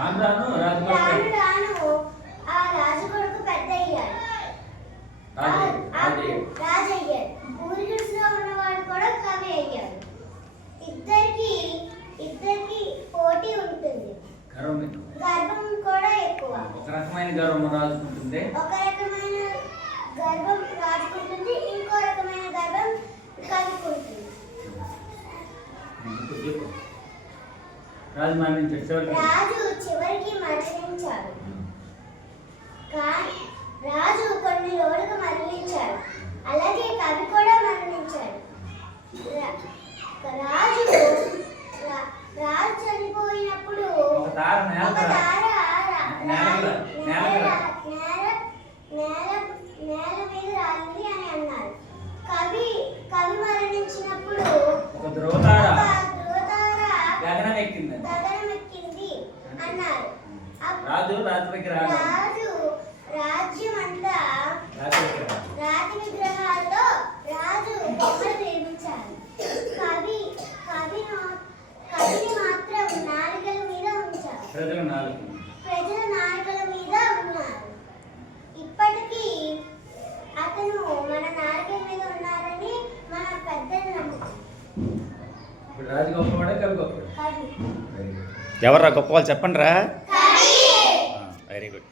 రాను రాను ఆ రాజు కొడుకు పెద్ద అయ్యాడు, రాజు అయ్యాడు. ఊరిలో ఉన్నవాడు కూడా కవి అయ్యాడు. ఇద్దరికి పోటీ ఉంటుంది, గర్వం కూడా ఎక్కువ. ఒక రకమైన గర్వం రాజుకుంటుంది, ఇంకో రకమైన గర్వం కవికుంటుంది. రాజు చివరికి మరణించాడు. రాజు కొన్ని రోజులకు మరణించాడు, అలాగే కవి కూడా మరణించాడు. రాజు చనిపోయినప్పుడు ఒక తార నేల మీద రాలింది అని అన్నారు. కవి మరణించినప్పుడు ఒక ధ్రువతార గగనం ఎక్కింది అన్నారు. రాజ్యం అంతా రాతి విగ్రహాల్లో రాజు బొమ్మలు నిర్మించారు. కవిని మాత్రం నాలుకల మీద ఉంచారు, ప్రజల నాలుకల మీద ఉన్నారు. ఇప్పటికీ అతను మన నాలుకల మీద ఉన్నారని మన పెద్దలు నమ్ముతారు. రాజు గొప్పవాడా కవి గొప్పవాడా? కవి. ఎవర్రా గొప్ప వాళ్ళు చెప్పండి రా. Very good.